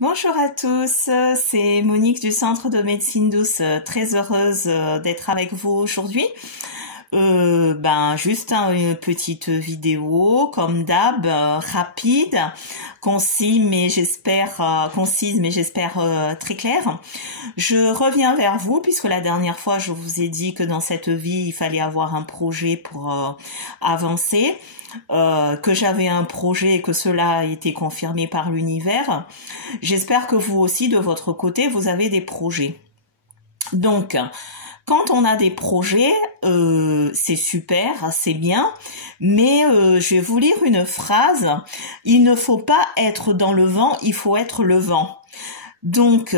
Bonjour à tous, c'est Monique du Centre de médecine douce, très heureuse d'être avec vous aujourd'hui. Juste une petite vidéo, comme d'hab, rapide, concise, mais j'espère très claire. Je reviens vers vous puisque la dernière fois je vous ai dit que dans cette vie il fallait avoir un projet pour avancer. Que j'avais un projet et que cela a été confirmé par l'univers. J'espère que vous aussi, de votre côté, vous avez des projets. Donc, quand on a des projets, c'est super, c'est bien, mais je vais vous lire une phrase. Il ne faut pas être dans le vent, il faut être le vent. Donc,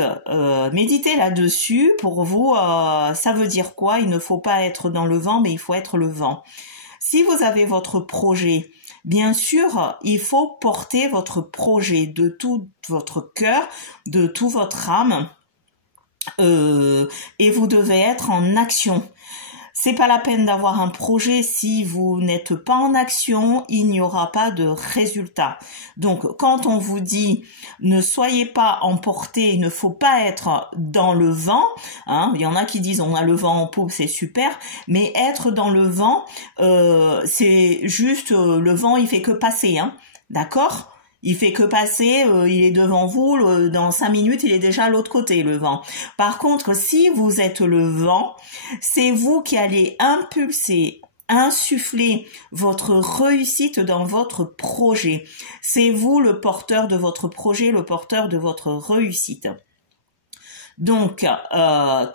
méditez là-dessus. Pour vous, ça veut dire quoi? Il ne faut pas être dans le vent, mais il faut être le vent. Si vous avez votre projet, bien sûr, il faut porter votre projet de tout votre cœur, de tout votre âme, et vous devez être en action. C'est pas la peine d'avoir un projet si vous n'êtes pas en action, il n'y aura pas de résultat. Donc, quand on vous dit ne soyez pas emporté, il ne faut pas être dans le vent, hein, il y en a qui disent on a le vent en poupe, c'est super, mais être dans le vent, c'est juste le vent, il fait que passer, hein, d'accord ? Il fait que passer, il est devant vous, dans 5 minutes, il est déjà à l'autre côté, le vent. Par contre, si vous êtes le vent, c'est vous qui allez insuffler votre réussite dans votre projet. C'est vous le porteur de votre projet, le porteur de votre réussite. Donc,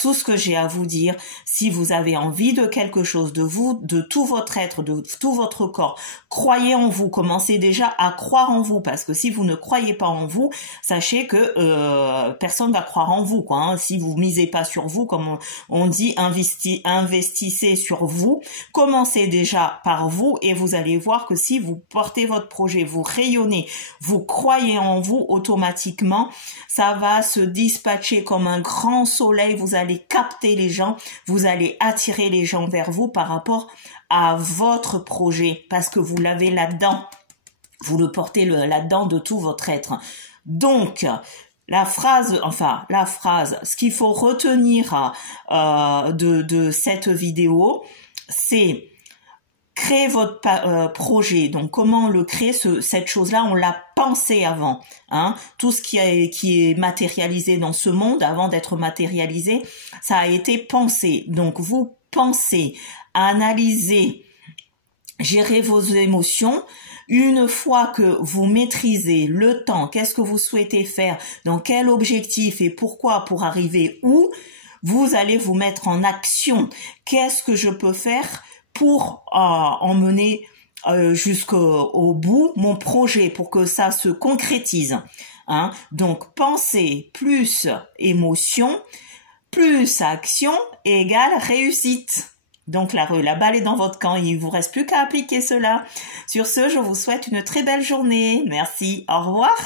tout ce que j'ai à vous dire, si vous avez envie de quelque chose, de vous, de tout votre être, de tout votre corps, croyez en vous, commencez déjà à croire en vous, parce que si vous ne croyez pas en vous, sachez que personne va croire en vous, quoi. Hein. Si vous misez pas sur vous, comme on dit, investissez sur vous, commencez déjà par vous, et vous allez voir que si vous portez votre projet, vous rayonnez, vous croyez en vous, automatiquement, ça va se dispatcher comme un grand soleil, vous allez capter les gens, vous allez attirer les gens vers vous par rapport à votre projet, parce que vous l'avez là-dedans, vous le portez là-dedans de tout votre être. Donc, la phrase, ce qu'il faut retenir de cette vidéo, c'est créer votre projet. Donc, comment le créer, cette chose-là, on l'a pensé avant. Hein. Tout ce qui est matérialisé dans ce monde, avant d'être matérialisé, ça a été pensé. Donc, vous pensez, analysez, gérez vos émotions. Une fois que vous maîtrisez le temps, qu'est-ce que vous souhaitez faire, dans quel objectif et pourquoi, pour arriver où, vous allez vous mettre en action. Qu'est-ce que je peux faire pour emmener jusqu'au bout mon projet, pour que ça se concrétise. Hein. Donc, pensée plus émotion, plus action égale réussite. Donc, la balle est dans votre camp, il ne vous reste plus qu'à appliquer cela. Sur ce, je vous souhaite une très belle journée. Merci, au revoir.